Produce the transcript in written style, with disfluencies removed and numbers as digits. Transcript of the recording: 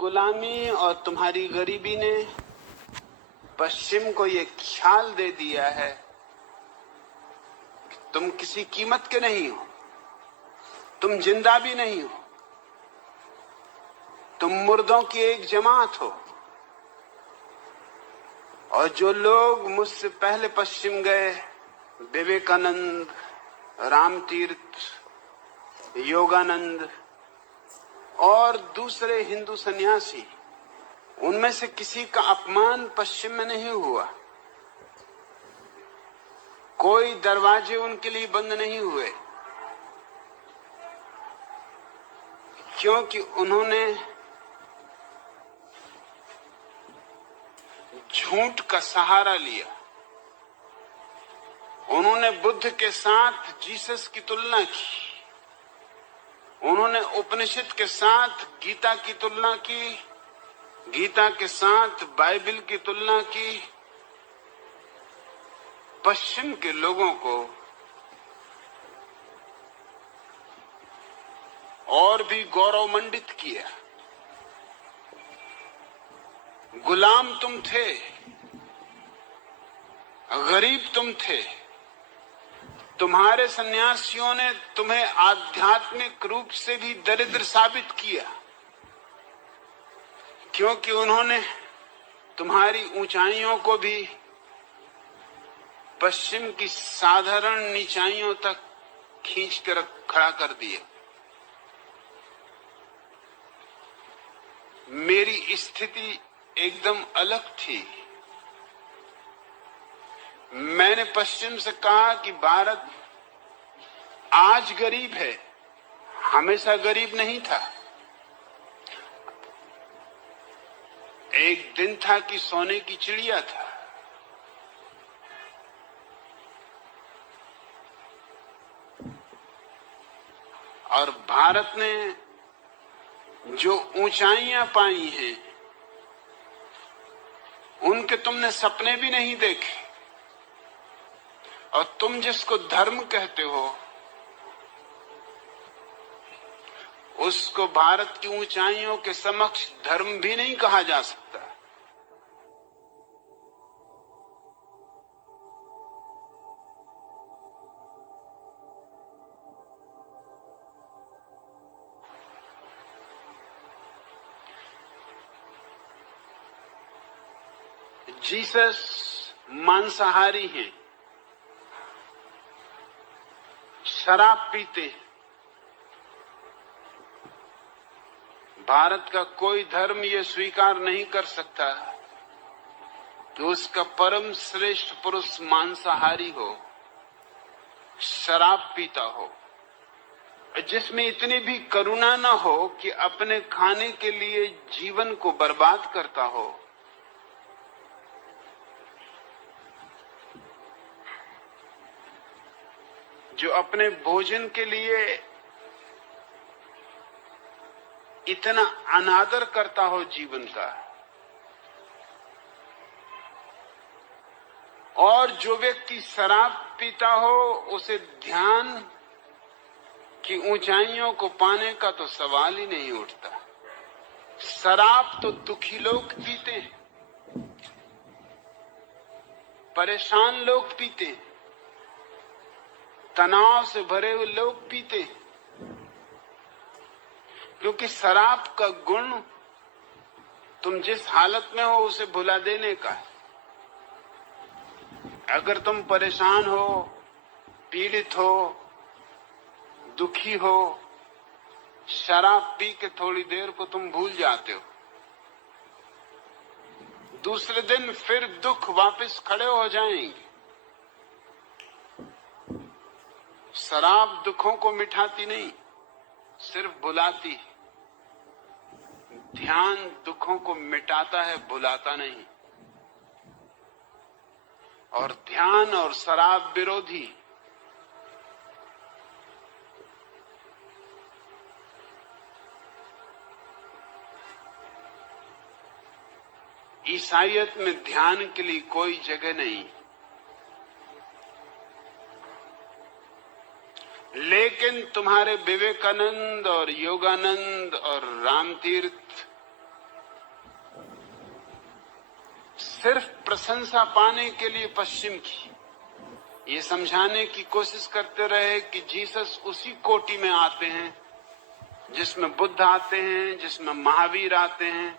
गुलामी और तुम्हारी गरीबी ने पश्चिम को ये ख्याल दे दिया है कि तुम किसी कीमत के नहीं हो, तुम जिंदा भी नहीं हो, तुम मुर्दों की एक जमात हो। और जो लोग मुझसे पहले पश्चिम गए, विवेकानंद, रामतीर्थ, योगानंद और दूसरे हिंदू सन्यासी, उनमें से किसी का अपमान पश्चिम में नहीं हुआ। कोई दरवाजे उनके लिए बंद नहीं हुए, क्योंकि उन्होंने झूठ का सहारा लिया। उन्होंने बुद्ध के साथ जीसस की तुलना की, उन्होंने उपनिषद के साथ गीता की तुलना की, गीता के साथ बाइबल की तुलना की। पश्चिम के लोगों को और भी गौरवमंडित किया। गुलाम तुम थे, गरीब तुम थे, तुम्हारे सन्यासियों ने तुम्हें आध्यात्मिक रूप से भी दरिद्र साबित किया, क्योंकि उन्होंने तुम्हारी ऊंचाइयों को भी पश्चिम की साधारण नीचाइयों तक खींच कर खड़ा कर दिया। मेरी स्थिति एकदम अलग थी। मैंने पश्चिम से कहा कि भारत आज गरीब है, हमेशा गरीब नहीं था। एक दिन था कि सोने की चिड़िया था। और भारत ने जो ऊंचाइयां पाई हैं, उनके तुमने सपने भी नहीं देखे। और तुम जिसको धर्म कहते हो, उसको भारत की ऊंचाइयों के समक्ष धर्म भी नहीं कहा जा सकता। जीसस मांसाहारी हैं, शराब पीते हैं। भारत का कोई धर्म ये स्वीकार नहीं कर सकता कि उसका परम श्रेष्ठ पुरुष मांसाहारी हो, शराब पीता हो, जिसमें इतनी भी करुणा न हो कि अपने खाने के लिए जीवन को बर्बाद करता हो। जो अपने भोजन के लिए इतना अनादर करता हो जीवन का। और जो व्यक्ति शराब पीता हो, उसे ध्यान की ऊंचाइयों को पाने का तो सवाल ही नहीं उठता। शराब तो दुखी लोग पीते हैं, परेशान लोग पीते हैं, तनाव से भरे हुए लोग पीते हैं, क्योंकि शराब का गुण तुम जिस हालत में हो उसे भुला देने का है। अगर तुम परेशान हो, पीड़ित हो, दुखी हो, शराब पी के थोड़ी देर को तुम भूल जाते हो। दूसरे दिन फिर दुख वापस खड़े हो जाएंगे। शराब दुखों को मिटाती नहीं, सिर्फ बुलाती। ध्यान दुखों को मिटाता है, बुलाता नहीं। और ध्यान और शराब विरोधी। ईसाईयत में ध्यान के लिए कोई जगह नहीं, लेकिन तुम्हारे विवेकानंद और योगानंद और रामतीर्थ सिर्फ प्रशंसा पाने के लिए पश्चिम की ये समझाने की कोशिश करते रहे कि जीसस उसी कोटि में आते हैं जिसमें बुद्ध आते हैं, जिसमें महावीर आते हैं,